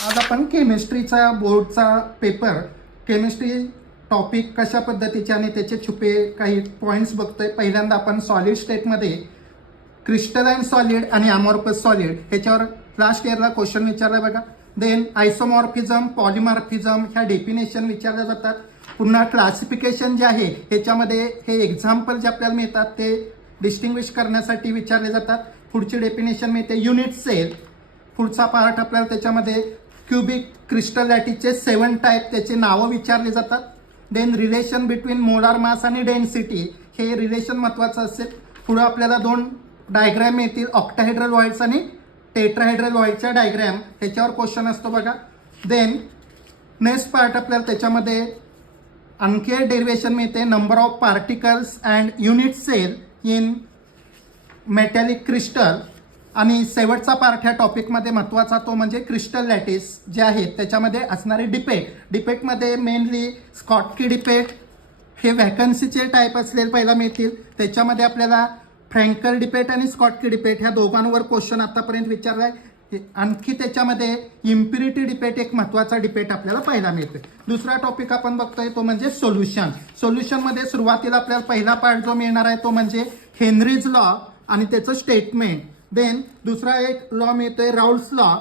आज आपण केमिस्ट्रीचा बोर्डचा paper chemistry topic कशा पद्धतीचे आणि त्याचे छुपे काही पॉईंट्स बघतोय. पहिल्यांदा आपण सॉलिड स्टेटमध्ये क्रिस्टलाइन सॉलिड आणि अमॉर्फस सॉलिड ह्याच्यावर लास्ट इयरला क्वेश्चन विचारला बघा. देन आयसोमॉर्फिझम, पॉलिमॉर्फिझम ह्या डेफिनेशन विचारल्या जातात. पुन्हा क्लासिफिकेशन जे आहे ह्याच्यामध्ये हे एक्झाम्पल जे आपल्याला मिळतात ते डिस्टिंग्विश करण्यासाठी विचारले जातात. पुढची डेफिनेशन मिळते युनिट सेल. पुढचा पार्ट आपल्याला त्याच्यामध्ये क्युबिक क्रिस्टल लॅटिसचे 7 टाईप त्याचे नावं विचारले जातात. Then relation between molar mass आणि डेन्सिटी हे रिलेशन महत्वाचं असेल. पुढे आपल्याला 2 डायग्रॅम मिळतील, ऑक्टाहेड्रल व्हॉइड्स आणि टेट्राहेड्रल व्हॉइडच्या डायग्रॅम, ह्याच्यावर क्वेश्चन असतो बघा. देन नेक्स्ट पार्ट आपल्याला त्याच्यामध्ये आणखी डेरिवेशन मिळते, number of particles and unit cell in metallic crystal. आणि शेवटचा पार्ट ह्या टॉपिकमध्ये महत्त्वाचा तो म्हणजे क्रिस्टल लॅटिस जे आहेत त्याच्यामध्ये असणारे डिपेटमध्ये मेनली स्कॉटकी डिपेट हे व्हॅकन्सीचे टाईप असलेले पहिला मिळतील. त्याच्यामध्ये आपल्याला फ्रँकल डिपेट आणि स्कॉटकी डिपेट ह्या दोघांवर क्वेश्चन आतापर्यंत विचारलाय. आणखी त्याच्यामध्ये इम्प्युरिटी डिपेट एक महत्त्वाचा डिपेट आपल्याला पाहायला मिळते. दुसरा टॉपिक आपण बघतोय तो म्हणजे सोल्युशनमध्ये सुरुवातीला आपल्याला पहिला पार्ट जो मिळणार आहे तो म्हणजे हेनरीज लॉ आणि त्याचं स्टेटमेंट. देन दुसरा एक लॉ मिळतोय राऊल्स लॉ,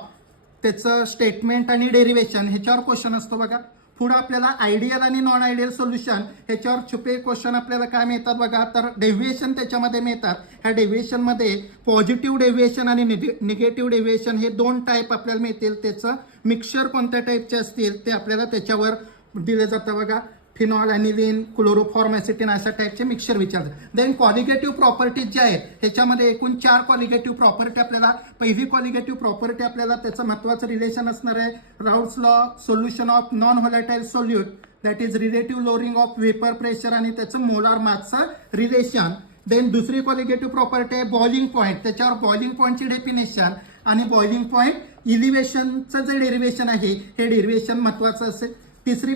त्याचं स्टेटमेंट आणि डेरिवेशन ह्याच्यावर क्वेश्चन असतो बघा. पुढे आपल्याला आयडियल आणि नॉन आयडियल सोल्युशन ह्याच्यावर छुपे क्वेश्चन आपल्याला काय मिळतात बघा. तर डेव्हिएशन त्याच्यामध्ये मिळतात. ह्या डेव्हिएशनमध्ये पॉझिटिव्ह डेव्हिएशन आणि निगेटिव्ह डेव्हिएशन हे 2 टाईप आपल्याला मिळतील. त्याचं मिक्सचर कोणत्या टाईपचे असतील ते आपल्याला त्याच्यावर दिले जातं बघा. फिनॉल, अॅनिलिन, क्लोरोफॉर्मॅसिटिन अशा टाईपचे मिक्सचर विचारतात. देन कॉलिगेटिव्ह प्रॉपर्टीज जे आहेत ह्याच्यामध्ये एकूण 4 कॉलिगेटिव्ह प्रॉपर्टी आपल्याला. पहिली कॉलिगेटिव्ह प्रॉपर्टी आपल्याला त्याचं महत्त्वाचं रिलेशन असणार आहे Raoult's law, solution of non volatile solute that is relative lowering of vapour pressure आणि त्याचं मोलार मासचं रिलेशन. देन दुसरी कॉलिगेटिव्ह प्रॉपर्टी आहे बॉइलिंग पॉईंट, त्याच्यावर बॉइलिंग पॉईंटची डेफिनेशन आणि बॉइलिंग पॉईंट इलिव्हेशनचं जे डेरिवेशन आहे हे डेरिवेशन महत्त्वाचं असेल. तिसरी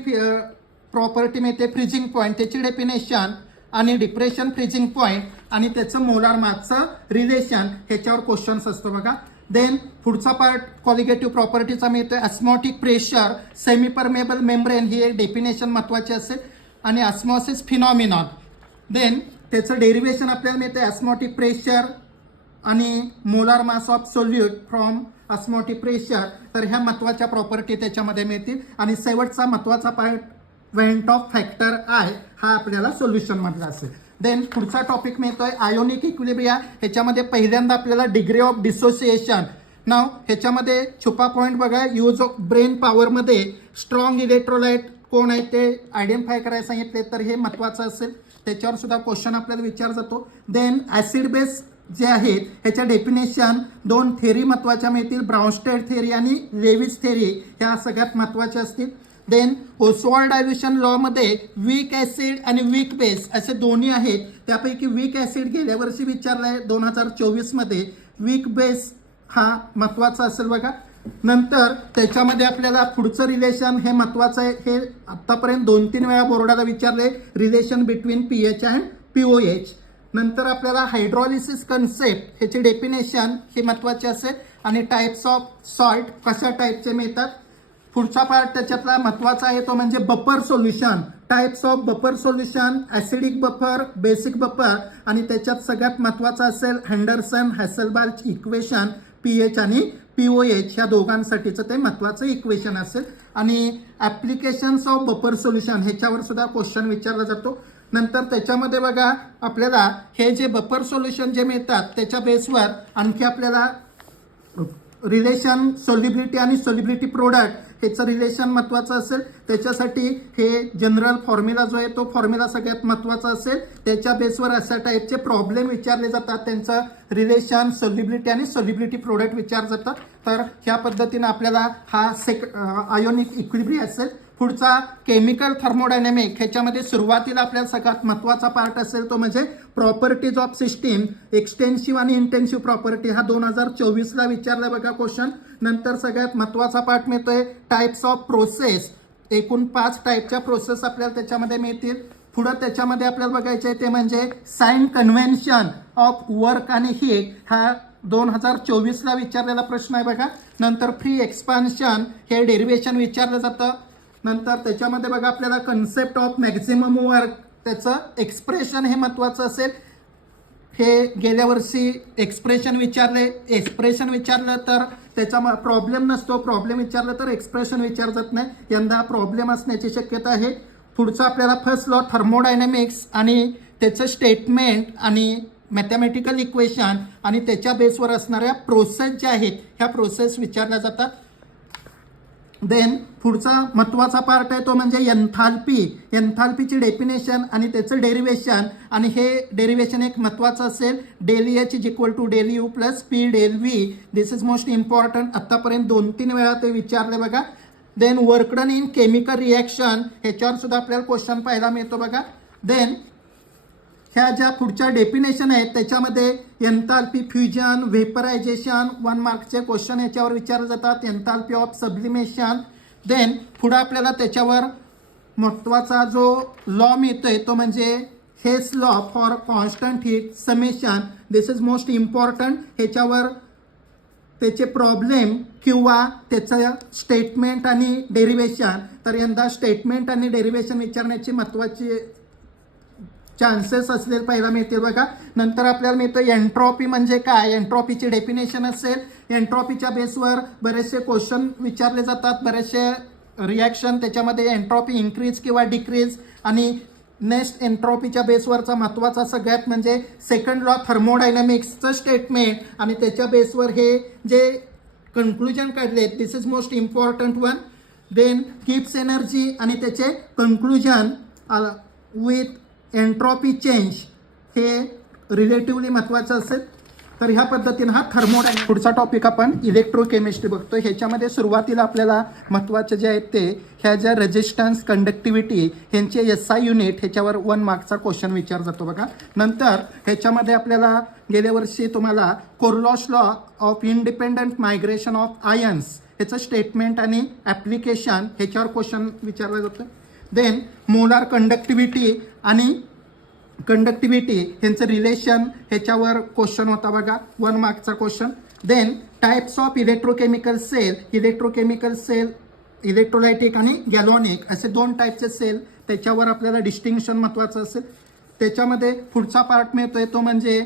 प्रॉपर्टी मिळते फ्रीजिंग पॉईंट, त्याची डेफिनेशन आणि डिप्रेशन फ्रीजिंग पॉईंट आणि त्याचं मोलार मासचं रिलेशन ह्याच्यावर क्वेश्चन्स असतो बघा. देन पुढचा पार्ट कॉलिगेटिव्ह प्रॉपर्टीचा मिळतोय osmotic pressure, semi permeable membrane ही एक डेफिनेशन महत्त्वाची असेल आणि ऑस्मॉसिस फिनॉमिनॉन. देन त्याचं डेरिवेशन आपल्याला मिळतंय ऑस्मॉटिक प्रेशर आणि molar mass of solute from osmotic pressure. तर ह्या महत्त्वाच्या प्रॉपर्टी त्याच्यामध्ये मिळतील. आणि शेवटचा महत्त्वाचा part van't Hoff factor i हा आपल्याला सोल्युशन मधला असेल. देन पुढचा टॉपिक मिळतोय आयोनिक इक्विलिब्रिया. ह्याच्यामध्ये पहिल्यांदा आपल्याला डिग्री ऑफ डिसोसिएशन. नाव ह्याच्यामध्ये छुपा पॉईंट बघा, यूज ऑफ ब्रेन पॉवरमध्ये स्ट्रॉंग इलेक्ट्रोलाइट कोण आहे ते आयडेंटिफाय करायला सांगितले तर हे महत्त्वाचं असेल. त्याच्यावर सुद्धा क्वेश्चन आपल्याला विचारला जातो. देन ऍसिड बेस जे आहेत ह्याच्या डेफिनेशन 2 थेअरी महत्त्वाच्या मिळतील, ब्राउनस्टेड थेअरी आणि लेविस थेअरी ह्या सगळ्यात महत्त्वाच्या असतील. देन ओसवाल्ड डायल्युशन लॉ मध्ये वीक ऍसिड आणि वीक बेस असे दोन्ही आहेत. त्यापैकी वीक ऍसिड गेल्या वर्षी विचारलाय 2024 मध्ये. वीक बेस हा महत्वाचा असेल बघा. नंतर त्याच्यामध्ये आपल्याला पुढचं रिलेशन हे महत्वाचं आहे. हे आतापर्यंत 2-3 वेळा बोर्डाला विचारले, relation between pH and pOH. नंतर आपल्याला हायड्रॉलिसिस कन्सेप्ट ह्याची डेफिनेशन हे महत्वाचे असेल आणि टाईप्स ऑफ सॉल्ट कशा टाईपचे मिळतात. पुढचा पार्ट त्याच्यातला महत्त्वाचा आहे तो म्हणजे buffer solution, types of buffer solution, acidic buffer, basic buffer आणि त्याच्यात सगळ्यात महत्त्वाचा असेल हँडरसन हॅसलबर्ग इक्वेशन पीएच आणि पीओएच ह्या दोघांसाठीचं ते महत्त्वाचं इक्वेशन असेल. आणि ऍप्लिकेशन्स ऑफ बफर सोल्युशन ह्याच्यावर सुद्धा क्वेश्चन विचारला जातो. नंतर त्याच्यामध्ये बघा आपल्याला हे जे बफर सोल्युशन जे मिळतात त्याच्या बेसवर आणखी आपल्याला रिलेशन सोल्युबिलिटी आणि सोल्युबिलिटी प्रोडक्ट ह्याचं रिलेशन महत्त्वाचं असेल. त्याच्यासाठी हे जनरल फॉर्म्युला जो आहे तो फॉर्म्युला सगळ्यात महत्त्वाचा असेल. त्याच्या बेसवर अशा टाईपचे प्रॉब्लेम विचारले जातात, त्यांचं रिलेशन सोल्युबिलिटी आणि सोल्युबिलिटी प्रोडक्ट विचारले जातात. तर ह्या पद्धतीनं आपल्याला हा आयोनिक इक्विलिब्रिया असेल. पुढचा केमिकल थर्मोडायनॅमिक ह्याच्यामध्ये सुरुवातीला आपल्याला सगळ्यात महत्त्वाचा पार्ट असेल तो म्हणजे प्रॉपर्टीज ऑफ सिस्टीम, एक्सटेन्सिव्ह आणि इंटेन्सिव्ह प्रॉपर्टी हा 2024ला विचारला बघा क्वेश्चन. नंतर सगळ्यात महत्त्वाचा पार्ट मिळतोय टाईप्स ऑफ प्रोसेस. एकूण 5 टाईपच्या प्रोसेस आपल्याला त्याच्यामध्ये मिळतील. पुढं त्याच्यामध्ये आपल्याला बघायचं आहे ते म्हणजे साइन कन्व्हेन्शन ऑफ वर्क आणि हीट हा 2024ला विचारलेला प्रश्न आहे बघा. नंतर फ्री एक्सपान्शन हे डेरिव्हेशन विचारलं जातं. नंतर त्याच्यामध्ये बघा आपल्याला कन्सेप्ट ऑफ मॅक्झिमम वर्क त्याचं एक्सप्रेशन हे महत्त्वाचं असेल. हे गेल्या वर्षी एक्सप्रेशन विचारलं तर त्याचा प्रॉब्लेम नसतो, प्रॉब्लेम विचारलं तर एक्सप्रेशन विचारलं जात नाही. यंदा प्रॉब्लेम असण्याची शक्यता आहे. पुढचं आपल्याला फर्स्ट लॉ थर्मोडायनॅमिक्स आणि त्याचं स्टेटमेंट आणि मॅथमॅटिकल इक्वेशन आणि त्याच्या बेसवर असणाऱ्या प्रोसेस ज्या आहेत ह्या प्रोसेस विचारल्या जातात. देन पुढचा महत्त्वाचा पार्ट आहे तो म्हणजे एन्थाल्पीची डेफिनेशन आणि त्याचं डेरिव्हेशन. आणि हे डेरिव्हेशन एक महत्त्वाचं असेल. Del H is equal to del U plus P del V. This is most important. आत्तापर्यंत 2-3 वेळा ते विचारले बघा. Then work done in chemical reaction ह्याच्यावर सुद्धा आपल्याला क्वेश्चन पाहायला मिळतो बघा. देन ह्या ज्या पुढच्या डेफिनेशन आहेत त्याच्यामध्ये एन्थाल्पी फ्युजन, व्हेपरायझेशन 1 मार्कचे क्वेश्चन याच्यावर विचारले जातात. Enthalpy of sublimation. देन पुढे आपल्याला त्याच्यावर महत्त्वाचा जो लॉ मिळतोय तो म्हणजे Hess law for constant heat summation. This is most important. ह्याच्यावर त्याचे प्रॉब्लेम किंवा त्याचं स्टेटमेंट आणि डेरिव्हेशन. तर यंदा स्टेटमेंट आणि डेरिव्हेशन विचारण्याची महत्त्वाची चान्सेस असलेले पाहायला मिळते बघा. नंतर आपल्याला मिळतं एन्ट्रॉपी म्हणजे काय, एन्ट्रॉपीची डेफिनेशन असेल. एन्ट्रॉपीच्या बेसवर बरेचसे क्वेश्चन विचारले जातात, बरेचसे रिॲक्शन त्याच्यामध्ये एन्ट्रॉपी इन्क्रीज किंवा डिक्रीज. आणि नेक्स्ट एन्ट्रॉपीच्या बेसवरचा महत्त्वाचा सगळ्यात म्हणजे सेकंड लॉ थर्मोडायनॅमिक्सचं स्टेटमेंट आणि त्याच्या बेसवर हे जे कन्क्लुजन काढले this is most important one. Then Gibbs energy आणि त्याचे कन्क्लुजन विथ एन्ट्रॉपी चेंज हे रिलेटिव्हली महत्त्वाचं असेल. तर ह्या पद्धतीनं हा थर्मोडायनॅमिक्स. पुढचा टॉपिक आपण इलेक्ट्रोकेमिस्ट्री बघतो. ह्याच्यामध्ये सुरुवातीला आपल्याला महत्त्वाचे जे आहेत ते ह्या ज्या रेजिस्टन्स, कंडक्टिव्हिटी ह्यांचे SI युनिट ह्याच्यावर 1 मार्कचा क्वेश्चन विचारला जातो बघा. नंतर ह्याच्यामध्ये आपल्याला गेल्या वर्षी तुम्हाला Kohlrausch law of independent migration of ions ह्याचं स्टेटमेंट आणि ॲप्लिकेशन ह्याच्यावर क्वेश्चन विचारलं जातं. देन मोलार कंडक्टिव्हिटी आणि कंडक्टिव्हिटी यांचं रिलेशन ह्याच्यावर क्वेश्चन होता बघा, 1 मार्कचा question. Then types of electrochemical cell, electrolytic आणि गॅलोनिक असे 2 टाईपचे सेल त्याच्यावर आपल्याला डिस्टिंक्शन महत्त्वाचं असेल. त्याच्यामध्ये पुढचा पार्ट मिळतोय तो म्हणजे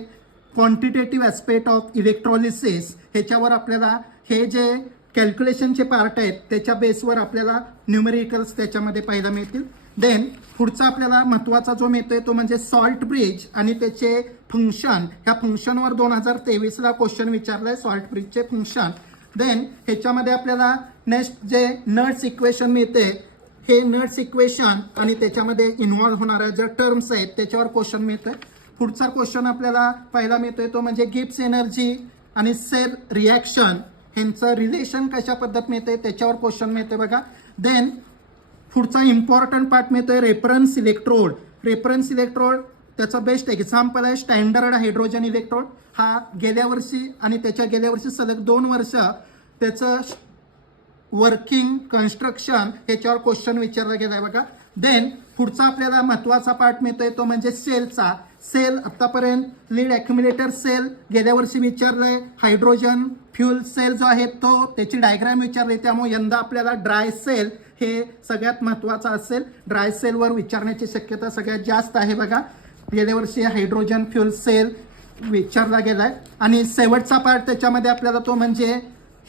क्वांटिटेटिव्ह ॲस्पेक्ट ऑफ इलेक्ट्रॉलिसिस. ह्याच्यावर आपल्याला हे जे कॅल्क्युलेशनचे पार्ट आहेत त्याच्या बेसवर आपल्याला न्यूमेरिकल्स त्याच्यामध्ये पाहायला मिळतील. देन पुढचा आपल्याला महत्त्वाचा जो मिळतोय तो म्हणजे सॉल्ट ब्रिज आणि त्याचे फंक्शन. ह्या फंक्शनवर 2023ला क्वेश्चन विचारलाय, सॉल्ट ब्रिजचे फंक्शन. देन ह्याच्यामध्ये आपल्याला नेक्स्ट जे नट्स इक्वेशन मिळते हे नट्स इक्वेशन आणि त्याच्यामध्ये इन्व्हॉल्व्ह होणाऱ्या ज्या टर्म्स आहेत त्याच्यावर क्वेश्चन मिळतोय. पुढचा क्वेश्चन आपल्याला पाहायला मिळतोय तो म्हणजे गिब्स एनर्जी आणि सेल रिॲक्शन ह्यांचं रिलेशन कशा पद्धत मिळते त्याच्यावर क्वेश्चन मिळते बघा. देन पुढचा इम्पॉर्टंट पार्ट मिळतोय रेफरन्स इलेक्ट्रोड. रेफरन्स इलेक्ट्रोड त्याचा बेस्ट एक्झाम्पल आहे स्टँडर्ड हायड्रोजन इलेक्ट्रोड. हा गेल्या वर्षी आणि त्याच्या गेल्या वर्षी सलग 2 वर्ष त्याचं वर्किंग, कन्स्ट्रक्शन ह्याच्यावर क्वेश्चन विचारला गेला आहे बघा. देन पुढचा आपल्याला महत्त्वाचा पार्ट मिळतोय तो म्हणजे सेलचा. सेल आतापर्यंत लीड ॲक्युम्युलेटर सेल गेल्या वर्षी विचारलंय. हायड्रोजन फ्युल सेल जो आहे तो त्याची डायग्राम विचारली, त्यामुळे यंदा आपल्याला ड्राय सेल हे सगळ्यात महत्त्वाचं असेल. ड्राय सेलवर विचारण्याची शक्यता सगळ्यात जास्त आहे बघा. गेल्या वर्षी हायड्रोजन फ्युल सेल विचारला गेलाय. आणि शेवटचा पार्ट त्याच्यामध्ये आपल्याला तो म्हणजे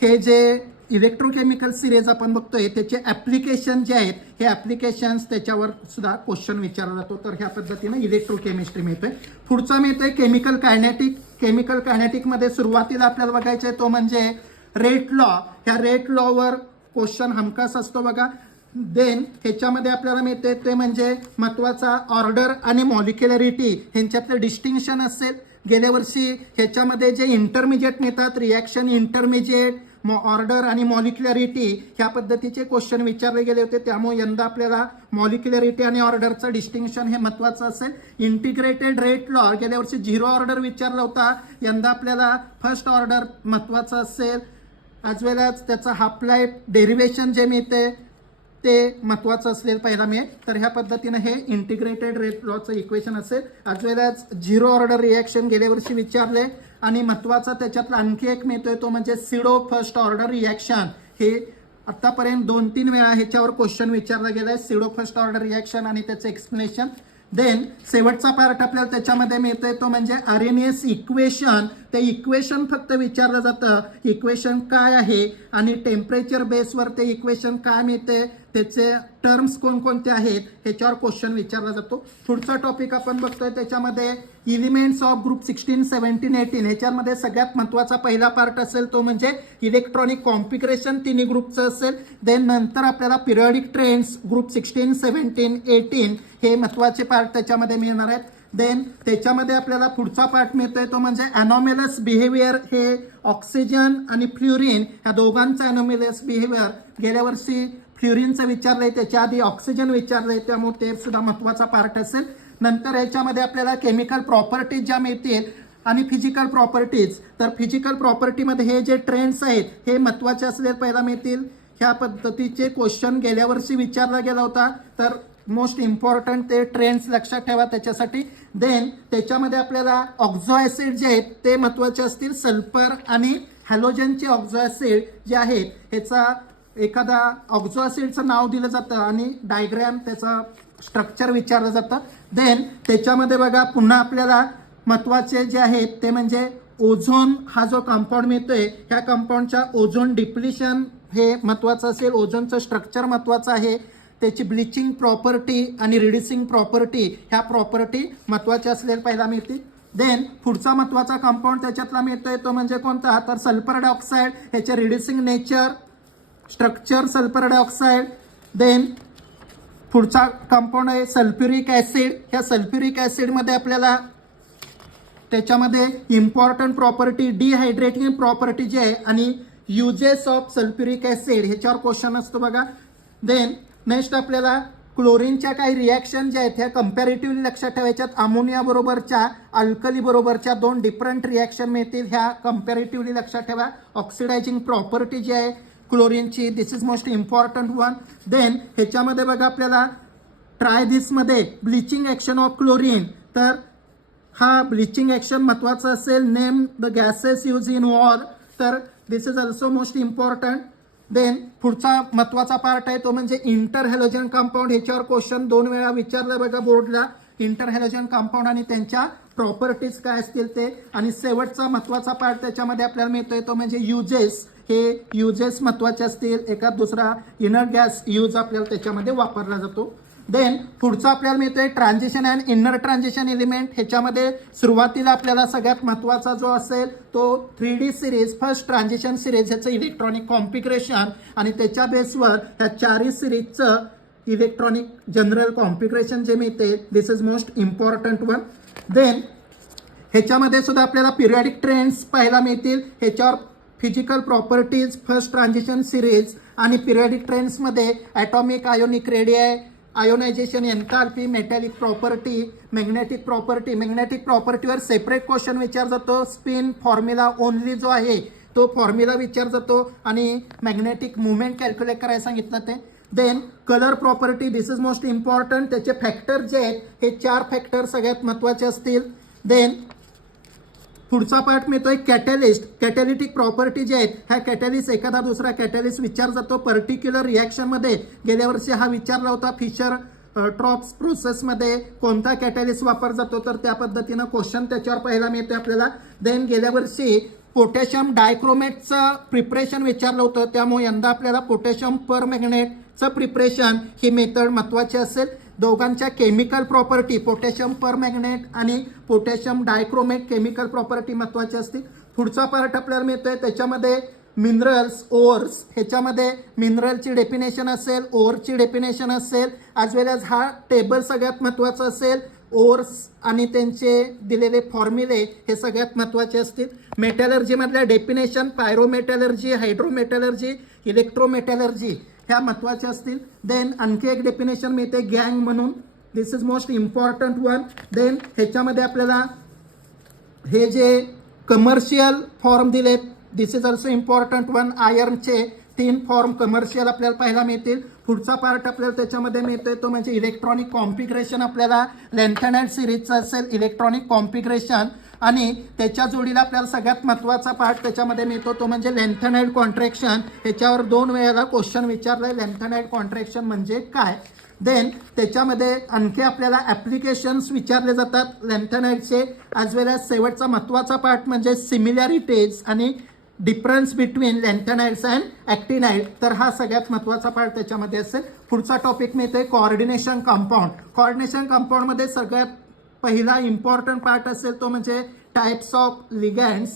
हे जे इलेक्ट्रोकेमिकल सिरीज आपण बघतोय त्याचे ॲप्लिकेशन जे आहेत हे ॲप्लिकेशन्स त्याच्यावर सुद्धा क्वेश्चन विचारला जातो. तर ह्या पद्धतीनं इलेक्ट्रोकेमिस्ट्री मिळतोय. पुढचा मिळतोय केमिकल कायनेटिक. केमिकल कायनेटिकमध्ये सुरुवातीला आपल्याला बघायचं आहे तो म्हणजे रेट लॉ. ह्या रेट लॉवर क्वेश्चन हमखास असतो बघा. देन ह्याच्यामध्ये आपल्याला मिळते ते म्हणजे महत्त्वाचा ऑर्डर आणि मॉलिक्युलरिटी ह्यांच्यातलं डिस्टिंक्शन असेल. गेल्या वर्षी ह्याच्यामध्ये जे इंटरमिजिएट मिळतात, रिॲक्शन इंटरमिजिएट, ऑर्डर आणि मॉलिक्युलरिटी ह्या पद्धतीचे क्वेश्चन विचारले गेले होते. त्यामुळे यंदा आपल्याला मॉलिक्युलरिटी आणि ऑर्डरचं डिस्टिंक्शन हे महत्त्वाचं असेल. इंटिग्रेटेड रेट लॉ गेल्या वर्षी 0 ऑर्डर विचारला होता, यंदा आपल्याला फर्स्ट ऑर्डर महत्त्वाचं असेल. ॲज वेल ॲज त्याचं हाफ लाईफ डेरिव्हेशन जे मिळते ते महत्त्वाचं असलेलं पाहायला मिळेल. तर ह्या पद्धतीनं हे इंटिग्रेटेड रेट लॉचं इक्वेशन असेल. As well as 0 order reaction गेल्या वर्षी विचारले आणि महत्त्वाचा त्याच्यातला आणखी एक मिळतोय तो म्हणजे सिडो फर्स्ट ऑर्डर रिॲक्शन. हे आतापर्यंत 2-3 वेळा ह्याच्यावर क्वेश्चन विचारला गेलाय, सिडो फर्स्ट ऑर्डर रिॲक्शन आणि त्याचं एक्सप्लेनेशन. देन शेवटचा पार्ट आपल्याला त्याच्यामध्ये मिळतोय तो म्हणजे आरएनएस इक्वेशन. ते इक्वेशन फक्त विचारलं जातं, इक्वेशन काय आहे आणि टेम्परेचर बेसवर ते इक्वेशन काय मिळते, त्याचे टर्म्स कोणकोणते आहेत ह्याच्यावर क्वेश्चन विचारला जातो. पुढचा टॉपिक आपण बघतोय त्याच्यामध्ये एलिमेंट्स ऑफ ग्रुप 16, 17, 18. ह्याच्यामध्ये सगळ्यात महत्त्वाचा पहिला पार्ट असेल तो म्हणजे इलेक्ट्रॉनिक कॉन्फिगरेशन तिन्ही ग्रुपचं असेल. देन नंतर आपल्याला पिरियडिक ट्रेंड्स ग्रुप 16, 17, 18 हे महत्त्वाचे पार्ट त्याच्यामध्ये मिळणार आहेत. देन त्याच्यामध्ये आपल्याला पुढचा पार्ट मिळतोय तो म्हणजे अनॉमेलस बिहेवियर. हे ऑक्सिजन आणि फ्ल्युरिन ह्या दोघांचं अनॉमेलस बिहेवियर. गेल्या वर्षी फ्ल्युरिनचं विचारलंय, त्याच्या आधी ऑक्सिजन विचारलंय, त्यामुळे ते सुद्धा महत्त्वाचा पार्ट असेल. नंतर याच्यामध्ये आपल्याला केमिकल प्रॉपर्टीज ज्या मिळतील आणि फिजिकल प्रॉपर्टीज. तर फिजिकल प्रॉपर्टीमध्ये हे जे ट्रेंड्स आहेत हे महत्त्वाचे असले पहिला मिळतील. ह्या पद्धतीचे क्वेश्चन गेल्या वर्षी विचारला गेला होता, तर मोस्ट इम्पॉर्टंट ते ट्रेंड्स लक्षात ठेवा त्याच्यासाठी. देन त्याच्यामध्ये आपल्याला ऑक्झो ॲसिड जे आहेत ते महत्त्वाचे असतील. सल्फर आणि हॅलोजनचे ऑक्झो ॲसिड जे आहेत ह्याचा एखादा ऑक्झो ॲसिडचं नाव दिलं जातं आणि डायग्रॅम त्याचं स्ट्रक्चर विचारलं जातं. देन त्याच्यामध्ये बघा पुन्हा आपल्याला महत्त्वाचे जे आहेत ते म्हणजे ओझोन हा जो कंपाऊंड मिळतोय ह्या कंपाऊंडच्या ओझोन डिप्लिशन हे महत्त्वाचं असेल. ओझोनचं स्ट्रक्चर महत्त्वाचं आहे, त्याची ब्लिचिंग प्रॉपर्टी आणि रिड्युसिंग प्रॉपर्टी ह्या प्रॉपर्टी महत्त्वाच्या असलेल्या पहिला मिळतील. देन पुढचा महत्त्वाचा कंपाऊंड त्याच्यातला मिळतोय तो म्हणजे कोणता, तर सल्फर डायऑक्साईड. ह्याचे reducing nature, structure sulphur dioxide. Then पुढचा कंपाऊंड आहे सल्फ्युरिक ॲसिड. ह्या सल्फ्युरिक ॲसिडमध्ये आपल्याला त्याच्यामध्ये इम्पॉर्टंट प्रॉपर्टी डिहायड्रेटिंग प्रॉपर्टी जी आहे आणि युजेस ऑफ सल्फ्युरिक ॲसिड ह्याच्यावर क्वेश्चन असतो बघा. देन नेक्स्ट आपल्याला क्लोरीनच्या काही रिॲक्शन ज्या आहेत ह्या कम्पॅरेटिव्हली लक्षात ठेवायच्यात. अमोनिया बरोबरच्या अल्कली बरोबरच्या 2 डिफरंट रिॲक्शन मिळतील, ह्या कम्पॅरेटिव्हली लक्षात ठेवा. ऑक्सिडायझिंग प्रॉपर्टी जी आहे क्लोरीनची, this is most important one. Then ह्याच्यामध्ये बघा आपल्याला ट्राय दिसमध्ये ब्लिचिंग ॲक्शन ऑफ क्लोरीन. तर हा ब्लिचिंग ॲक्शन महत्त्वाचा असेल. Name the gases use in war. तर this is also most important. Then पुढचा महत्त्वाचा पार्ट आहे तो म्हणजे इंटर हॅलोजन कंपाऊंड. ह्याच्यावर क्वेश्चन 2 वेळा विचारलं बघा बोर्डला. इंटर हॅलोजन कंपाऊंड आणि त्यांच्या प्रॉपर्टीज काय असतील ते. आणि शेवटचा महत्त्वाचा पार्ट त्याच्यामध्ये आपल्याला मिळतोय तो म्हणजे युजेस. हे युजेस महत्त्वाचे असतील. एखाद दुसरा इनर गॅस यूज आपल्याला त्याच्यामध्ये वापरला जातो. देन पुढचा आपल्याला मिळतोय transition and inner transition element. ह्याच्यामध्ये सुरुवातीला आपल्याला सगळ्यात महत्त्वाचा जो असेल तो 3D series first transition series ह्याचं इलेक्ट्रॉनिक कॉन्फिगरेशन आणि त्याच्या बेसवर ह्या 4 सिरीजचं इलेक्ट्रॉनिक जनरल कॉन्फिगरेशन जे मिळते this is most important one. Then ह्याच्यामध्ये सुद्धा आपल्याला पिरियडिक ट्रेंड्स पाहायला मिळतील. ह्याच्यावर physical properties first transition series आणि पिरियडिक ट्रेंड्समध्ये atomic ionic radii, ionization, enthalpy, metallic property, magnetic property. Magnetic प्रॉपर्टीवर सेपरेट क्वेश्चन विचार जातो. स्पिन फॉर्म्युला ओनली जो आहे तो फॉर्म्युला विचार जातो आणि मॅग्नेटिक मुवमेंट कॅल्क्युलेट करायला सांगितलं ते. Then colour property, this is most important. त्याचे फॅक्टर जे आहेत हे 4 फॅक्टर सगळ्यात महत्त्वाचे असतील. देन पुढचा पार्ट मिळतोय कॅटॅलिस्ट. कॅटॅलिटिक प्रॉपर्टी जे आहेत ह्या कॅटॅलिस्ट एखादा दुसरा कॅटॅलिस्ट विचार जातो. पर्टिक्युलर रिॲक्शनमध्ये गेल्या वर्षी हा विचारला होता. फिशर ट्रॉप्स प्रोसेसमध्ये कोणता कॅटॅलिस्ट वापर जातो, तर त्या पद्धतीनं क्वेश्चन त्याच्यावर पाहायला मिळते आपल्याला. देन गेल्या वर्षी पोटॅशियम डायक्रोमेटचं प्रिपरेशन विचारलं होतं, त्यामुळे यंदा आपल्याला पोटॅशियम परमॅग्नेटचं प्रिपरेशन ही मेथड महत्त्वाची असेल. दोघांच्या केमिकल प्रॉपर्टी पोटॅशियम परमॅग्नेट आणि पोटॅशियम डायक्रोमेट केमिकल प्रॉपर्टी महत्त्वाची असतील. पुढचा पार्ट आपल्याला मिळतोय त्याच्यामध्ये मिनरल्स, ओअर्स. ह्याच्यामध्ये मिनरलची डेफिनेशन असेल, ओअरची डेफिनेशन असेल, ॲज वेल ॲज हा टेबल सगळ्यात महत्त्वाचा असेल. ओअर्स आणि त्यांचे दिलेले फॉर्म्युले हे सगळ्यात महत्त्वाचे असतील. मेटॅलर्जीमधल्या डेफिनेशन पायरोमेटॅलर्जी, हायड्रोमेटॅलर्जी, इलेक्ट्रोमेटॅलर्जी ह्या महत्त्वाच्या असतील. देन आणखी एक डेफिनेशन मिळते गँग म्हणून, this is most important one. Then ह्याच्यामध्ये आपल्याला हे जे कमर्शियल फॉर्म दिलेत this is also important one. आयर्नचे 3 फॉर्म कमर्शियल आपल्याला पाहायला मिळतील. पुढचा पार्ट आपल्याला त्याच्यामध्ये मिळतोय तो म्हणजे इलेक्ट्रॉनिक कॉन्फिगरेशन. आपल्याला लेंथन अँड सिरीजचं असेल इलेक्ट्रॉनिक कॉन्फिगरेशन. आणि त्याच्या जोडीला आपल्याला सगळ्यात महत्त्वाचा पार्ट त्याच्यामध्ये मिळतो तो म्हणजे लेंथेनाइड कॉन्ट्रॅक्शन. ह्याच्यावर 2 वेळेला क्वेश्चन विचारलाय, लेंथेनाइड कॉन्ट्रॅक्शन म्हणजे काय. देन त्याच्यामध्ये आणखी आपल्याला ॲप्लिकेशन्स विचारले जातात लेंथेनाइडचे, ॲज वेल ॲज शेवटचा महत्त्वाचा पार्ट म्हणजे सिमिलॅरिटीज आणि डिफरन्स बिटवीन लेंथेनाइड्स अँड ॲक्टिनाइड. तर हा सगळ्यात महत्त्वाचा पार्ट त्याच्यामध्ये असेल. पुढचा टॉपिक मिळतोय कोऑर्डिनेशन कंपाऊंड. कोऑर्डिनेशन कंपाऊंडमध्ये सगळ्यात पहिला इम्पॉर्टंट पार्ट असेल तो म्हणजे टाइप्स ऑफ लिगँड्स,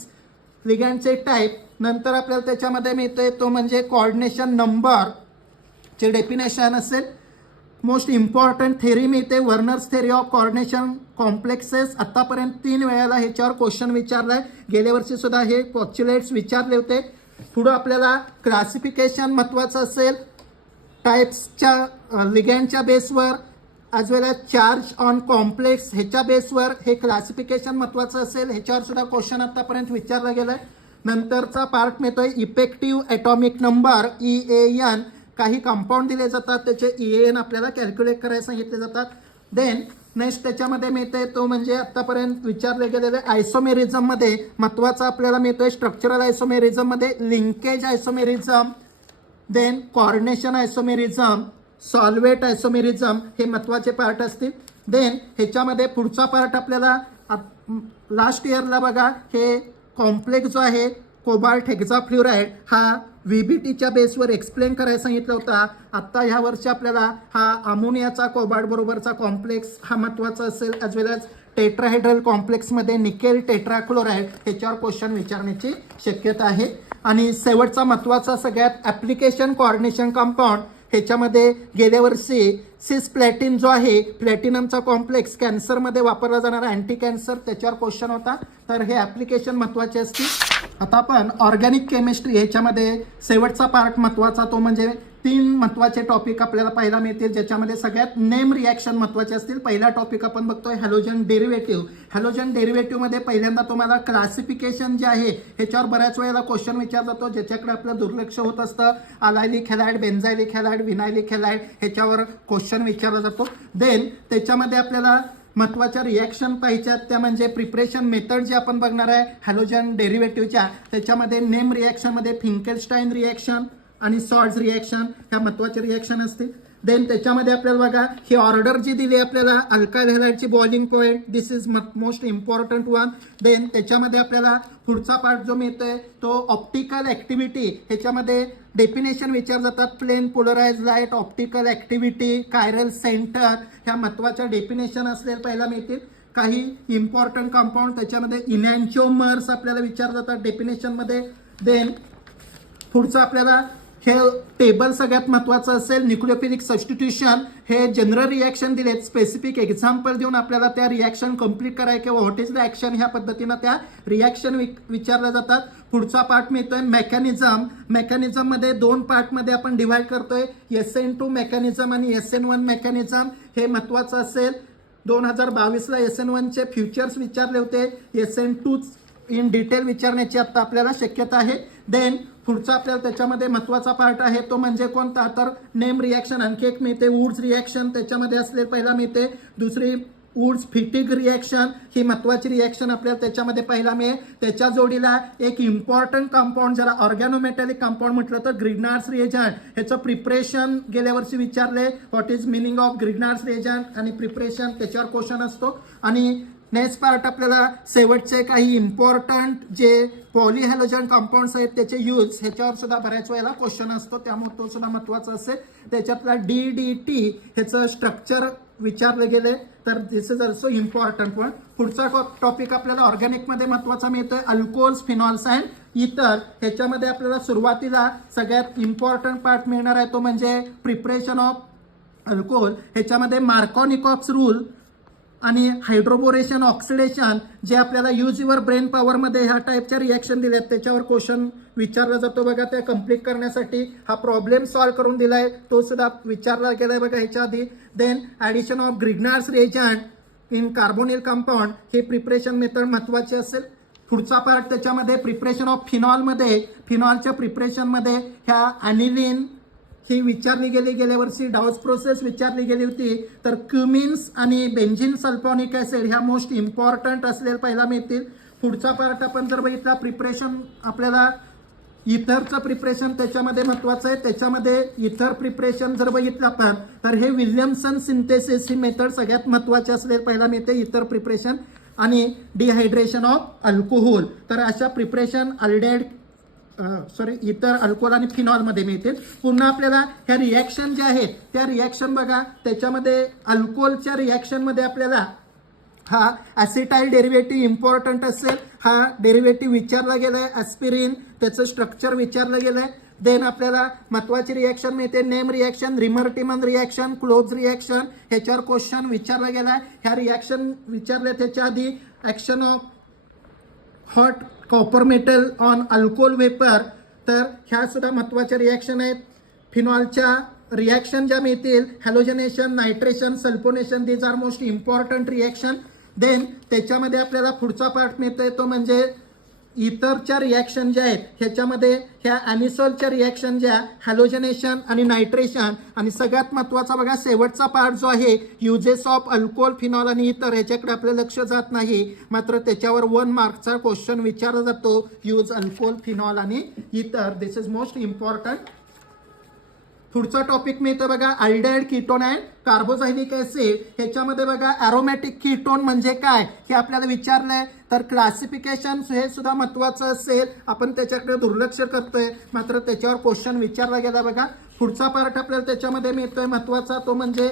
लिगँडचे टाईप. नंतर आपल्याला त्याच्यामध्ये मिळतोय तो म्हणजे कोऑर्डिनेशन नंबरचे डेफिनेशन असेल. मोस्ट इम्पॉर्टंट थेरी मिळते Werner's theory of coordination complexes. आतापर्यंत 3 वेळेला ह्याच्यावर क्वेश्चन विचारलाय. गेल्या वर्षी सुद्धा हे पॉच्युलेट्स विचारले होते. पुढं आपल्याला क्लासिफिकेशन महत्त्वाचं असेल टाइप्सच्या लिगँडच्या बेसवर, as well as charge on complex ह्याच्या बेसवर हे क्लासिफिकेशन महत्त्वाचं असेल. ह्याच्यावर सुद्धा क्वेश्चन आतापर्यंत विचारला गेलाय. नंतरचा पार्ट मिळतोय इफेक्टिव्ह ॲटॉमिक नंबर EAN. काही कंपाऊंड दिले जातात त्याचे EAN आपल्याला कॅल्क्युलेट करायला सांगितले जातात. देन नेक्स्ट त्याच्यामध्ये मिळते तो म्हणजे आतापर्यंत विचारले गेलेले आयसोमेरिझममध्ये महत्त्वाचा आपल्याला मिळतोय स्ट्रक्चरल आयसोमेरिझममध्ये linkage isomerism, then coordination isomerism, solvate isomerism हे महत्त्वाचे पार्ट असतील. देन ह्याच्यामध्ये पुढचा पार्ट आपल्याला लास्ट इयरला बघा हे कॉम्प्लेक्स जो आहे कोबाल्ट हेक्साफ्ल्युराइड हा VBTच्या बेसवर एक्सप्लेन करायला सांगितलं होता. आत्ता ह्या वर्षी आपल्याला हा अमोनियाचा कोबाल्ट बरोबरचा कॉम्प्लेक्स हा महत्त्वाचा असेल, as well as tetrahedral कॉम्प्लेक्समध्ये nickel tetrachloride ह्याच्यावर क्वेश्चन विचारण्याची शक्यता आहे. आणि शेवटचा महत्त्वाचा सगळ्यात ॲप्लिकेशन कोऑर्डिनेशन कंपाऊंड. ह्याच्यामध्ये गेल्या वर्षी सिस प्लॅटिन जो आहे प्लॅटिनमचा कॉम्प्लेक्स कॅन्सरमध्ये वापरला जाणारा अँटी कॅन्सर त्याच्यावर क्वेश्चन होता. तर हे ॲप्लिकेशन महत्त्वाचे असतील. आता आपण ऑर्गॅनिक केमिस्ट्री ह्याच्यामध्ये शेवटचा पार्ट महत्त्वाचा तो म्हणजे 3 महत्त्वाचे टॉपिक आपल्याला पाहायला मिळतील ज्याच्यामध्ये सगळ्यात नेम रिॲक्शन महत्त्वाचे असतील. पहिला टॉपिक आपण बघतोय हॅलोजन डेरिव्हेटिव्ह. हॅलोजन डेरिव्हेटिव्हमध्ये पहिल्यांदा तुम्हाला क्लासिफिकेशन जे आहे ह्याच्यावर बऱ्याच वेळेला क्वेश्चन विचारला जातो ज्याच्याकडे आपलं दुर्लक्ष होत असतं. अलायलिक हॅलाइड, बेन्झायलिक हॅलाइड, विनायलिक हॅलाइड ह्याच्यावर क्वेश्चन विचारला जातो. देन त्याच्यामध्ये आपल्याला महत्त्वाच्या रिॲक्शन पाहिजेत त्या म्हणजे प्रिपरेशन मेथड जे आपण बघणार आहे हॅलोजन डेरिव्हेटिव्हच्या त्याच्यामध्ये नेम रिॲक्शनमध्ये फिंकेलस्टाईन रिॲक्शन आणि सॉल्ट्स रिॲक्शन ह्या महत्त्वाचे रिॲक्शन असतील. देन त्याच्यामध्ये आपल्याला बघा ही ऑर्डर जी दिली आपल्याला अल्काइल हॅलाइडची boiling point this is most important one. Then त्याच्यामध्ये आपल्याला पुढचा पार्ट जो मिळतोय तो ऑप्टिकल ॲक्टिव्हिटी. ह्याच्यामध्ये डेफिनेशन विचार जातात plane polarise light, optical activity, chiral centre ह्या महत्त्वाच्या डेफिनेशन असलेल्या पहिला मिळतील. काही इम्पॉर्टंट कंपाऊंड त्याच्यामध्ये इनॅन्चिओमर्स आपल्याला विचार जातात डेफिनेशनमध्ये. देन पुढचं आपल्याला हे टेबल सगळ्यात महत्त्वाचं असेल न्यूक्लियोफिलिक सबस्टिट्यूशन. हे जनरल रिॲक्शन दिलेत, स्पेसिफिक एक्झाम्पल देऊन आपल्याला त्या रिॲक्शन कंप्लीट कराय किंवा व्हॉट इज द ॲक्शन ह्या पद्धतीनं त्या रिॲक्शन विचारल्या जातात. पुढचा पार्ट मिळतोय मेकॅनिझम. मेकॅनिझममध्ये 2 पार्टमध्ये आपण डिव्हाइड करतोय SN2 मेकॅनिझम आणि SN1 मेकॅनिझम. हे महत्त्वाचं असेल. 2022ला SN1चे फ्युचर्स विचारले होते, SN2 इन डिटेल विचारण्याची आता आपल्याला शक्यता आहे. देन पुढचा आपल्याला त्याच्यामध्ये महत्त्वाचा पार्ट आहे तो म्हणजे कोणता तर नेम रिॲक्शन. आणखी एक मिळते वुड्स रिॲक्शन त्याच्यामध्ये असले पहिला मिळते. दुसरी वुड्स फिटिग रिॲक्शन ही महत्त्वाची रिॲक्शन आपल्याला त्याच्यामध्ये पाहायला मिळेल. त्याच्या जोडीला एक इम्पॉर्टंट कंपाऊंड ज्याला ऑर्गॅनोमेटॅलिक कंपाऊंड म्हटलं तर ग्रिग्नार्ड्स रिएजंट. ह्याचं प्रिपरेशन गेल्या वर्षी विचारले what is meaning of Grignard's reagent आणि प्रिपरेशन त्याच्यावर क्वेश्चन असतो. आणि नेक्स्ट पार्ट आपल्याला शेवटचे काही इम्पॉर्टंट जे पॉलीहॅलोजन कंपाऊंड्स आहेत त्याचे यूज ह्याच्यावर सुद्धा बऱ्याच वेळेला क्वेश्चन असतो त्यामुळे तो सुद्धा महत्त्वाचा असेल. त्याच्यातला DDT ह्याचं स्ट्रक्चर विचारले गेले तर दिस इज ऑल्सो इम्पॉर्टंट. पण पुढचा टॉपिक आपल्याला ऑर्गॅनिकमध्ये महत्त्वाचा मिळतोय अल्कोहोल्स, फिनॉल्स अँड इतर. ह्याच्यामध्ये आपल्याला सुरुवातीला सगळ्यात इम्पॉर्टंट पार्ट मिळणार आहे तो म्हणजे प्रिपरेशन ऑफ अल्कोहोल. ह्याच्यामध्ये मार्कोनिकॉक्स रूल आणि हायड्रोबोरेशन ऑक्सिडेशन जे आपल्याला यूज युअर ब्रेन पॉवरमध्ये ह्या टाईपच्या रिॲक्शन दिल्यात त्याच्यावर क्वेश्चन विचारला जातो बघा. त्या कम्प्लीट करण्यासाठी हा प्रॉब्लेम सॉल्व्ह करून दिलाय तो सुद्धा विचारला गेलाय बघा ह्याच्या आधी. Then addition of Grignard's reagent in carbonyl compound हे प्रिपरेशन मेथड महत्त्वाचे असेल. पुढचा पार्ट त्याच्यामध्ये प्रिपरेशन ऑफ फिनॉलमध्ये फिनॉलच्या प्रिपरेशनमध्ये ह्या ॲनिलिन ही विचारली गेल्या वर्षी डाउस प्रोसेस विचारली गेली होती. तर क्युमिन्स आणि बेंझिन सल्फोनिक ऍसिड ह्या मोस्ट इम्पॉर्टंट असलेल्या पहिला मिळतील. पुढचा पार्ट आपण जर बघितला प्रिपरेशन, आपल्याला इथरचं प्रिपरेशन त्याच्यामध्ये महत्वाचं आहे. त्याच्यामध्ये इथर प्रिपरेशन जर बघितलं आपण तर हे विल्यमसन सिंथेसिस ही मेथड सगळ्यात महत्वाची असलेली पहिला मिळते इथर प्रिपरेशन. आणि डिहायड्रेशन ऑफ अल्कोहोल, तर अशा प्रिपरेशन इतर अल्कोहोल आणि फिनॉलमध्ये मिळतील. पुन्हा आपल्याला ह्या रिॲक्शन ज्या आहेत त्या रिॲक्शन बघा, त्याच्यामध्ये अल्कोहोलच्या रिॲक्शनमध्ये आपल्याला हा ॲसिटाइल डेरिव्हेटिव्ह इम्पॉर्टंट असेल. हा डेरिव्हेटिव्ह विचारला गेलाय. ॲस्पिरिन त्याचं स्ट्रक्चर विचारलं गेलंय. देन आपल्याला महत्वाची रिॲक्शन मिळते name reaction, Reimer Tiemann reaction, close reaction, ह्याच्यावर क्वेश्चन विचारला गेलाय. ह्या रिॲक्शन विचारले त्याच्या आधी action of hot copper metal on alcohol vapour, तर ह्या सुद्धा महत्वाच्या रिॲक्शन आहेत. फिनॉलच्या रिॲक्शन ज्या मिळतील halogenation, nitration, sulphonation, these are most important reaction. Then त्याच्यामध्ये आपल्याला पुढचा पार्ट मिळतोय तो म्हणजे इतरच्या रिॲक्शन ज्या आहेत ह्याच्यामध्ये ह्या ॲनिसॉलच्या रिॲक्शन ज्या हॅलोजनेशन आणि नायट्रेशन, आणि सगळ्यात महत्त्वाचा बघा शेवटचा पार्ट जो आहे युजेस ऑफ अल्कोहोल, फिनॉल आणि इतर, ह्याच्याकडे आपलं लक्ष जात नाही, मात्र त्याच्यावर 1 मार्कचा क्वेश्चन विचारला जातो. यूज अल्कोहोल, फिनॉल आणि इतर, दिस इज मोस्ट इम्पॉर्टंट. पुढचा टॉपिक मिळतो बघा अल्डेहाइड कीटोन अँड कार्बोझायलिक ऍसिड. ह्याच्यामध्ये बघा अरोमॅटिक कीटोन म्हणजे काय हे आपल्याला विचारलंय. तर क्लासिफिकेशन हे सुद्धा महत्वाचं असेल, आपण त्याच्याकडे दुर्लक्ष करतोय, मात्र त्याच्यावर क्वेश्चन विचारला गेला बघा. पुढचा पार्ट आपल्याला त्याच्यामध्ये मिळतोय महत्वाचा तो म्हणजे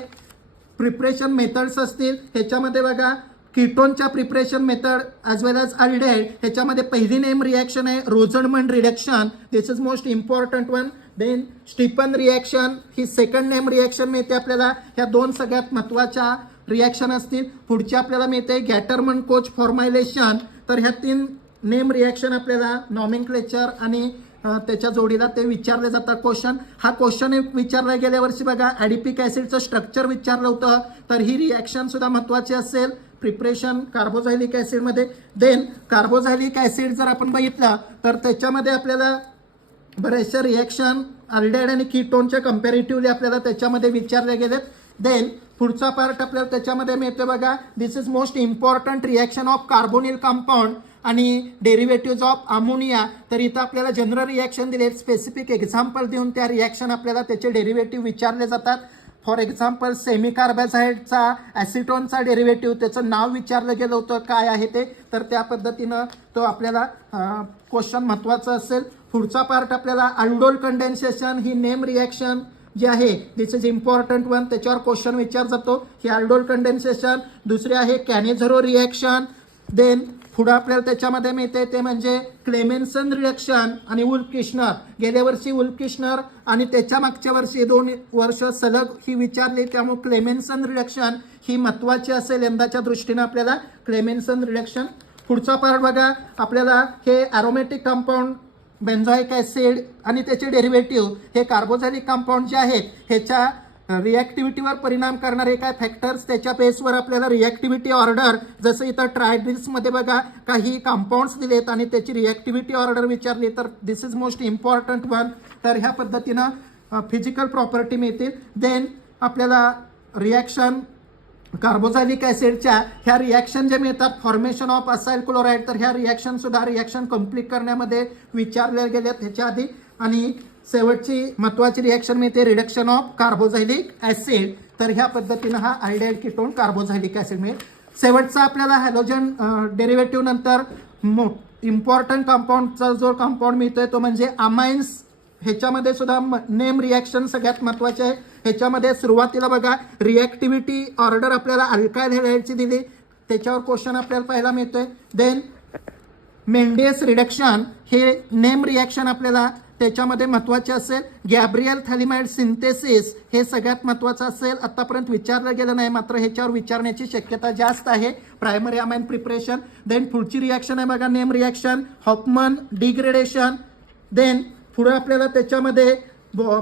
प्रिपरेशन मेथड्स असतील. ह्याच्यामध्ये बघा कीटोनच्या preparation method as well as aldehyde. ह्याच्यामध्ये पहिली नेम रिॲक्शन आहे Rosenmund reduction, this is most important one. Then Stephen reaction ही सेकंड नेम रिॲक्शन मिळते आपल्याला. ह्या 2 सगळ्यात महत्वाच्या रिॲक्शन असतील. पुढची आपल्याला मिळते गॅटरमन कोच फॉर्मायलेशन. तर ह्या 3 नेम रिॲक्शन आपल्याला नॉमेनक्लेचर आणि त्याच्या जोडीला ते विचारले जातात क्वेश्चन. हा क्वेश्चन विचारला गेल्या वर्षी बघा ॲडिपिक ॲसिडचं स्ट्रक्चर विचारलं होतं, तर ही रिॲक्शन सुद्धा महत्वाची असेल प्रिपरेशन कार्बोझायलिक ॲसिडमध्ये. देन कार्बोझायलिक ॲसिड जर आपण बघितलं तर त्याच्यामध्ये आपल्याला बरेचशा रिॲक्शन अल्डेहाइड आणि कीटोनच्या कम्पॅरेटिव्हली आपल्याला त्याच्यामध्ये विचारले गेलेत. देन पुढचा पार्ट आपल्याला त्याच्यामध्ये मिळतो बघा this is most important reaction of carbonyl compound आणि डेरिव्हेटिव्ह ऑफ अमोनिया. तर इथं आपल्याला जनरल रिॲक्शन दिले, स्पेसिफिक एक्झाम्पल देऊन त्या रिॲक्शन आपल्याला त्याचे डेरिव्हेटिव्ह विचारले जातात. फॉर एक्झाम्पल सेमी कार्बाझाईडचा ॲसिटोनचा डेरिव्हेटिव्ह त्याचं नाव विचारलं गेलं होतं काय आहे ते, तर त्या पद्धतीनं तो आपल्याला क्वेश्चन महत्त्वाचं असेल. पुढचा पार्ट आपल्याला अल्डोल कंडेन्सेशन ही नेम रिॲक्शन जी आहे दिस इज इम्पॉर्टंट वन, त्याच्यावर क्वेश्चन विचार जातो ही अल्डोल कंडेन्सेशन. दुसरी आहे कॅनेझरो रिॲक्शन. देन पुढं आपल्याला त्याच्यामध्ये मिळते ते म्हणजे क्लेमेन्सन रिडक्शन आणि वुल्फ किश्नर. गेल्या वर्षी वुल्फ किश्नर आणि त्याच्या मागच्या वर्षी 2 वर्ष सलग ही विचारली, त्यामुळे क्लेमेन्सन रिडक्शन ही महत्वाची असेल यंदाच्या दृष्टीनं आपल्याला क्लेमेन्सन रिडक्शन. पुढचा पार्ट बघा आपल्याला हे अरोमॅटिक कंपाऊंड बेन्झोइक ॲसिड आणि त्याचे डेरिव्हेटिव्ह हे कार्बोझायलिक कंपाऊंड जे आहेत ह्याच्या रिॲक्टिव्हिटीवर परिणाम करणारे काय फॅक्टर्स त्याच्या बेसवर आपल्याला रिॲक्टिव्हिटी ऑर्डर, जसं इथं ट्रायडिल्समध्ये बघा काही कंपाऊंड्स दिलेत आणि त्याची रिॲक्टिव्हिटी ऑर्डर विचारली, तर this is most important one. तर ह्या पद्धतीनं फिजिकल प्रॉपर्टी मिळतील. देन आपल्याला रिॲक्शन कार्बोझायलिक ॲसिडच्या ह्या रिॲक्शन जे मिळतात फॉर्मेशन ऑफ असाइल क्लोराईड, तर ह्या रिॲक्शन सुद्धा रिॲक्शन कंप्लीट करण्यामध्ये विचारले गेलेत ह्याच्या आधी. आणि शेवटची महत्वाची रिॲक्शन मिळते रिडक्शन ऑफ कार्बोझायलिक ॲसिड. तर ह्या पद्धतीनं हा अल्डेहाइड कीटोन कार्बोझायलिक ॲसिड मिळेल. शेवटचा आपल्याला हॅलोजन डेरिव्हेटिव्ह नंतर इम्पॉर्टंट कंपाऊंडचा जो कंपाऊंड मिळतोय तो म्हणजे अमाइन्स. ह्याच्यामध्ये सुद्धा नेम रिॲक्शन सगळ्यात महत्वाचे आहे. ह्याच्यामध्ये सुरुवातीला बघा रिॲक्टिव्हिटी ऑर्डर आपल्याला अल्काइल हॅलाइडची दिली, त्याच्यावर क्वेश्चन आपल्याला पाहायला मिळतोय. देन मेंडेस रिडक्शन हे नेम रिॲक्शन आपल्याला त्याच्यामध्ये महत्वाचे असेल. गॅब्रियल थॅलिमाइड सिंथेसिस हे सगळ्यात महत्वाचं असेल, आतापर्यंत विचारलं गेलं नाही, मात्र ह्याच्यावर विचारण्याची शक्यता जास्त आहे. Primary amine preparation. देन पुढची रिॲक्शन आहे बघा name reaction Hofmann degradation. Then पुढे आपल्याला त्याच्यामध्ये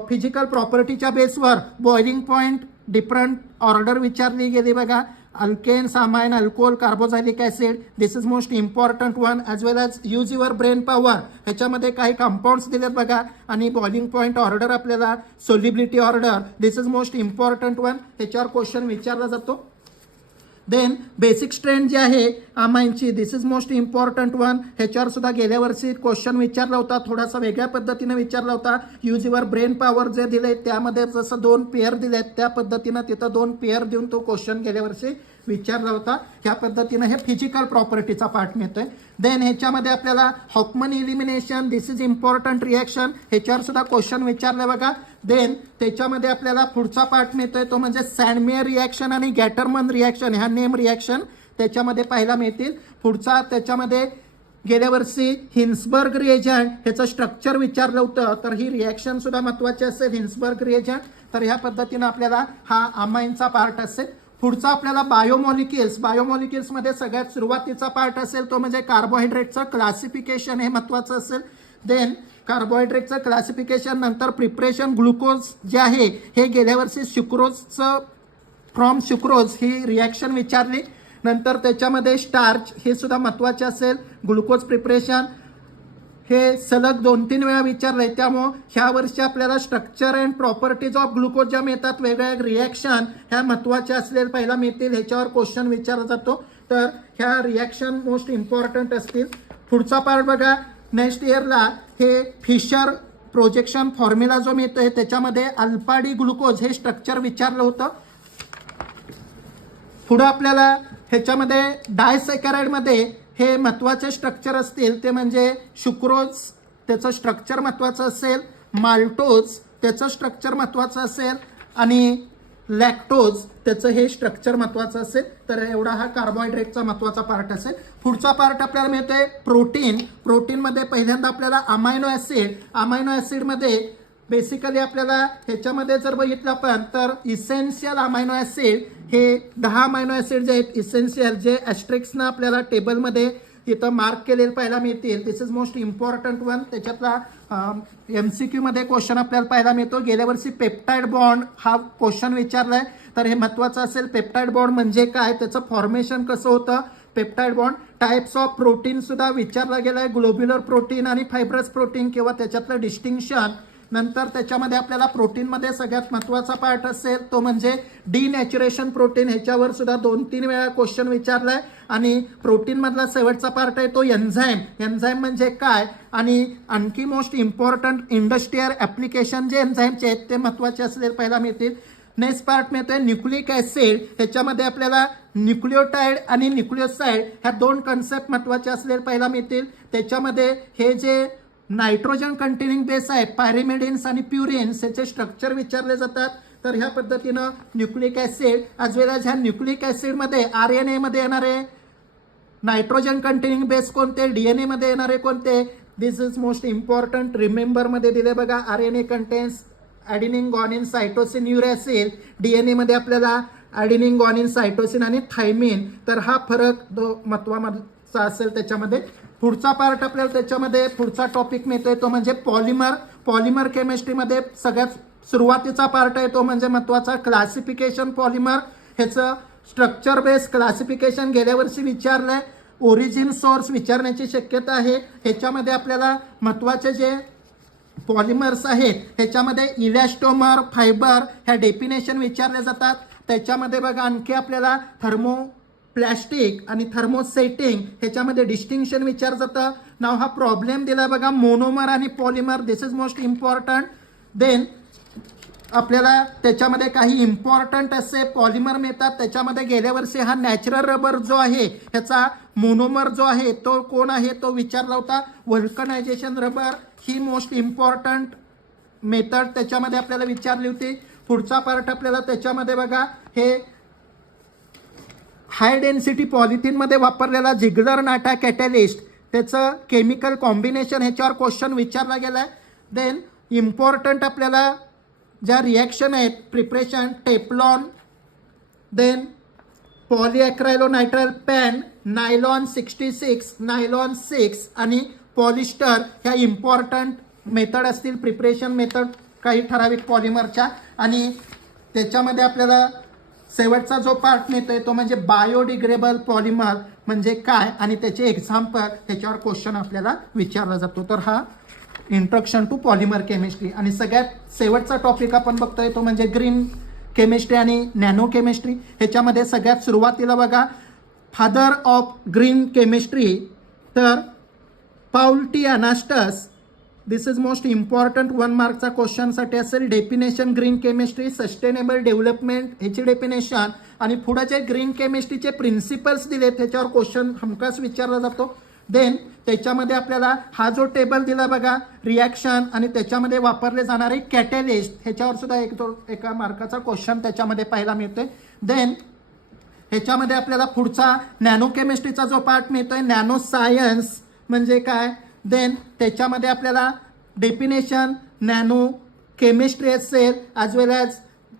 फिजिकल प्रॉपर्टीच्या बेसवर बॉइलिंग पॉईंट डिफरंट ऑर्डर विचारली गेली बघा. alkanes, amine, alcohol, carboxylic acid. This is most important one, as well as use your brain power. ह्याच्यामध्ये काही कंपाऊंड्स दिलेत बघा, आणि बॉइलिंग पॉईंट ऑर्डर आपल्याला, solubility order. This is most important one, ह्याच्यावर क्वेश्चन विचारला जातो. देन बेसिक स्ट्रेंथ जी आहे अमाईनची, दिस इज मोस्ट इम्पॉर्टंट वन. ह्याच्यावर सुद्धा गेल्या वर्षी क्वेश्चन विचारला होता, थोडासा वेगळ्या पद्धतीने विचारला होता. यूज युअर ब्रेन पॉवर जे दिले त्यामध्ये जसं 2 पेअर दिलेत त्या पद्धतीनं तिथं 2 पेअर देऊन तो क्वेश्चन गेल्या वर्षी विचारला होता. ह्या पद्धतीनं हे फिजिकल प्रॉपर्टीचा पार्ट मिळतोय. देन ह्याच्यामध्ये आपल्याला Hoffman elimination, this is important reaction, ह्याच्यावर सुद्धा क्वेश्चन विचारले बघा. देन त्याच्यामध्ये आपल्याला पुढचा पार्ट मिळतोय तो म्हणजे सँडमेयर रिॲक्शन आणि गॅटरमन रिॲक्शन, ह्या नेम रिॲक्शन त्याच्यामध्ये पाहायला मिळतील. पुढचा त्याच्यामध्ये गेल्या वर्षी हिन्सबर्ग रिएजंट ह्याचं स्ट्रक्चर विचारलं होतं, तर ही रिॲक्शन सुद्धा महत्वाची असेल, हिन्सबर्ग रिएजंट. तर ह्या पद्धतीनं आपल्याला हा अमाईनचा पार्ट असेल. पुढचा आपल्याला बायोमॉलिक्युल्स, बायोमॉलिक्युल्समध्ये सगळ्यात सुरुवातीचा पार्ट असेल तो म्हणजे कार्बोहायड्रेटचं क्लासिफिकेशन, हे महत्वाचं असेल. देन कार्बोहायड्रेटचं क्लासिफिकेशन, नंतर प्रिपरेशन, ग्लुकोज जे आहे हे गेल्या वर्षी शुक्रोजचं फ्रॉम शुक्रोज ही रिॲक्शन विचारली. नंतर त्याच्यामध्ये स्टार्च हे सुद्धा महत्वाचे असेल. ग्लुकोज प्रिपरेशन हे सलग 2-3 वेळा विचारलंय, त्यामुळं ह्या वर्षी आपल्याला structure and properties of glucose ज्या मिळतात, वेगवेगळ्या रिॲक्शन ह्या महत्वाच्या असलेल्या पहिला मिळतील, ह्याच्यावर क्वेश्चन विचारला जातो. तर ह्या रिॲक्शन मोस्ट इम्पॉर्टंट असतील. पुढचा पार्ट बघा, नेक्स्ट इयरला हे फिशर प्रोजेक्शन फॉर्म्युला जो मिळतोय त्याच्यामध्ये अल्फा डी ग्लुकोज हे स्ट्रक्चर विचारलं होतं. पुढं आपल्याला ह्याच्यामध्ये डायसॅकराइडमध्ये हे महत्वाचे स्ट्रक्चर असतील, ते म्हणजे शुक्रोज त्याचं स्ट्रक्चर महत्वाचं असेल, माल्टोज त्याचं स्ट्रक्चर महत्वाचं असेल, आणि लॅक्टोज त्याचं हे स्ट्रक्चर महत्वाचं असेल. तर एवढा हा कार्बोहायड्रेटचा महत्वाचा पार्ट असेल. पुढचा पार्ट आपल्याला मिळतोय प्रोटीन. प्रोटीनमध्ये पहिल्यांदा आपल्याला अमायनो ॲसिड, अमायनो ॲसिडमध्ये बेसिकली आपल्याला ह्याच्यामध्ये जर बघितलं आपण तर इसेन्शियल अमायनो ॲसिड हे 10 अमायनो ॲसिड जे आहेत इसेन्शियल, जे ॲस्ट्रिक्सनं आपल्याला टेबलमध्ये तिथं मार्क केलेलं पाहायला मिळतील. दिस इज मोस्ट इम्पॉर्टंट वन. त्याच्यातला MCQ मध्ये क्वेश्चन आपल्याला पाहायला मिळतो. गेल्या वर्षी पेप्टाइड बॉन्ड हा क्वेश्चन विचारलाय, तर हे महत्वाचं असेल. पेप्टाइड बॉन्ड म्हणजे काय, त्याचं फॉर्मेशन कसं होतं, peptide bond. Types of protein सुद्धा विचारला गेलाय, ग्लोब्युलर प्रोटीन आणि फायब्रस प्रोटीन किंवा त्याच्यातलं डिस्टिंक्शन. नंतर त्याच्यामध्ये आपल्याला प्रोटीनमध्ये सगळ्यात महत्त्वाचा पार्ट असेल तो म्हणजे डिनॅच्युरेशन प्रोटीन. ह्याच्यावर सुद्धा 2-3 वेळा क्वेश्चन विचारलाय. आणि प्रोटीनमधला शेवटचा पार्ट आहे तो एन्झाईम. एन्झाईम म्हणजे काय, आणि आणखी मोस्ट इम्पॉर्टंट इंडस्ट्रियल ॲप्लिकेशन जे एन्झाईमचे आहेत ते महत्त्वाचे असलेले पाहायला मिळतील. नेक्स्ट पार्ट मिळतोय न्यूक्लिक ॲसिड. ह्याच्यामध्ये आपल्याला न्यूक्लिओटाइड आणि न्यूक्लिओसाइड ह्या 2 कन्सेप्ट महत्त्वाचे असलेले पाहायला मिळतील. त्याच्यामध्ये हे जे नायट्रोजन कंटेनिंग बेस आहे पायरिमिडिन्स आणि प्युरिन्स याचे स्ट्रक्चर विचारले जातात. तर ह्या पद्धतीनं nucleic acid as well as ह्या न्यूक्लिक ॲसिडमध्ये RNA मध्ये येणारे नायट्रोजन कंटेनिंग बेस कोणते, DNA मध्ये येणारे कोणते, दिस इज मोस्ट इम्पॉर्टंट. रिमेंबरमध्ये दिले बघा, RNA contains adenine, guanine, cytosine, uracil. DNA मध्ये आपल्याला ॲडिनिन, गॉनिन, सायटोसिन आणि थायमिन. तर हा फरक महत्त्वाचा असेल त्याच्यामध्ये. पुढचा पार्ट आपल्याला त्याच्यामध्ये पुढचा टॉपिक मिळतोय तो म्हणजे पॉलिमर. पॉलिमर केमिस्ट्रीमध्ये सगळ्यात सुरुवातीचा पार्ट आहे तो म्हणजे महत्त्वाचा क्लासिफिकेशन पॉलिमर. ह्याचं स्ट्रक्चर बेस क्लासिफिकेशन गेल्या वर्षी विचारलंय. ओरिजिन सोर्स विचारण्याची शक्यता आहे. ह्याच्यामध्ये आपल्याला महत्त्वाचे जे पॉलिमर्स आहेत ह्याच्यामध्ये इलॅस्टोमर, फायबर ह्या डेफिनेशन विचारले जातात. त्याच्यामध्ये बघा आणखी आपल्याला थर्मोप्लास्टिक आणि थर्मोसेटिंग ह्याच्यामध्ये डिस्टिंक्शन विचार जातं. नाव हा प्रॉब्लेम दिला बघा, मोनोमर आणि polymer. This is most important. Then आपल्याला त्याच्यामध्ये काही इम्पॉर्टंट असे पॉलिमर मिळतात. त्याच्यामध्ये गेल्या वर्षी हा नॅचरल रबर जो आहे ह्याचा मोनोमर जो आहे तो कोण आहे तो विचारला होता. व्हल्कनायझेशन रबर ही मोस्ट इम्पॉर्टंट मेथड त्याच्यामध्ये आपल्याला विचारली होती. पुढचा पार्ट आपल्याला त्याच्यामध्ये बघा, हे हाय डेन्सिटी पॉलिथिनमध्ये वापरलेला जिग्लर नाटा कॅटॅलिस्ट त्याचं केमिकल कॉम्बिनेशन ह्याच्यावर क्वेश्चन विचारला गेला आहे. देन इम्पॉर्टंट आपल्याला ज्या रिॲक्शन आहेत preparation, Teflon, then polyacrylonitrile PAN, nylon 66, nylon 6 आणि पॉलिस्टर ह्या इम्पॉर्टंट मेथड असतील प्रिपरेशन मेथड काही ठराविक पॉलिमरच्या. आणि त्याच्यामध्ये आपल्याला शेवटचा जो पार्ट मिळतोय तो म्हणजे बायोडिग्रेडेबल पॉलिमर म्हणजे काय आणि त्याचे एक्झाम्पल, त्याच्यावर क्वेश्चन आपल्याला विचारला जातो. तर हा इंट्रोडक्शन टू पॉलिमर केमिस्ट्री. आणि सगळ्यात शेवटचा टॉपिक आपण बघतोय तो म्हणजे ग्रीन केमिस्ट्री आणि नॅनो केमिस्ट्री. ह्याच्यामध्ये सगळ्यात सुरुवातीला बघा फादर ऑफ ग्रीन केमिस्ट्री तर Paul T Anastas. This is most important 1 मार्कचा क्वेश्चनसाठी असेल. Definition green chemistry, sustainable development ह्याची डेफिनेशन आणि पुढे जे ग्रीन केमिस्ट्रीचे प्रिन्सिपल्स दिले त्याच्यावर क्वेश्चन हमखास विचारला जातो. देन त्याच्यामध्ये आपल्याला हा जो टेबल दिला बघा रिॲक्शन आणि त्याच्यामध्ये वापरले जाणारे कॅटॅलिस्ट ह्याच्यावर सुद्धा एका मार्काचा क्वेश्चन त्याच्यामध्ये पाहायला मिळतोय. देन ह्याच्यामध्ये आपल्याला पुढचा नॅनो केमिस्ट्रीचा जो पार्ट मिळतोय नॅनो सायन्स म्हणजे काय. देन त्याच्यामध्ये आपल्याला डेफिनेशन नॅनो केमिस्ट्री असेल as well as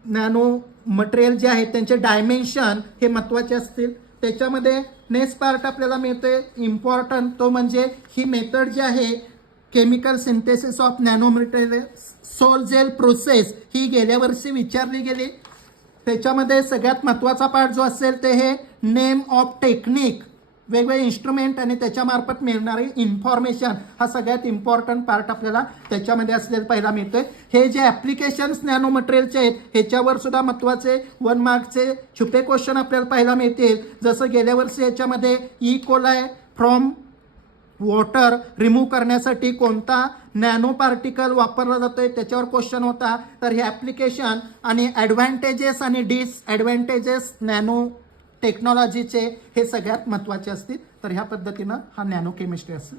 nano material जे आहेत त्यांचे डायमेन्शन हे महत्त्वाचे असतील. त्याच्यामध्ये नेक्स्ट पार्ट आपल्याला मिळतोय इम्पॉर्टंट तो म्हणजे ही मेथड जी आहे chemical synthesis of nano material sol gel process ही गेल्या वर्षी विचारली गेली. त्याच्यामध्ये सगळ्यात महत्त्वाचा पार्ट जो असेल ते हे नेम ऑफ टेक्निक, वेगवेगळे इन्स्ट्रुमेंट आणि त्याच्यामार्फत मिळणारी इन्फॉर्मेशन हा सगळ्यात इम्पॉर्टंट पार्ट आपल्याला त्याच्यामध्ये असलेला पहिला मिळतोय. हे जे ॲप्लिकेशन्स नॅनो मटेरियलचे आहेत ह्याच्यावर सुद्धा महत्त्वाचे 1 मार्कचे छुपे क्वेश्चन आपल्याला पाहायला मिळतील. जसं गेल्या वर्षी ह्याच्यामध्ये E coli from water remove करण्यासाठी कोणता नॅनो पार्टिकल वापरला जातोय त्याच्यावर क्वेश्चन होता. तर हे ॲप्लिकेशन आणि ॲडव्हान्टेजेस आणि डिसॲडव्हान्टेजेस नॅनो टेक्नॉलॉजीचे हे सगळ्यात महत्त्वाचे असतील. तर ह्या पद्धतीनं हा नॅनो केमिस्ट्री असेल.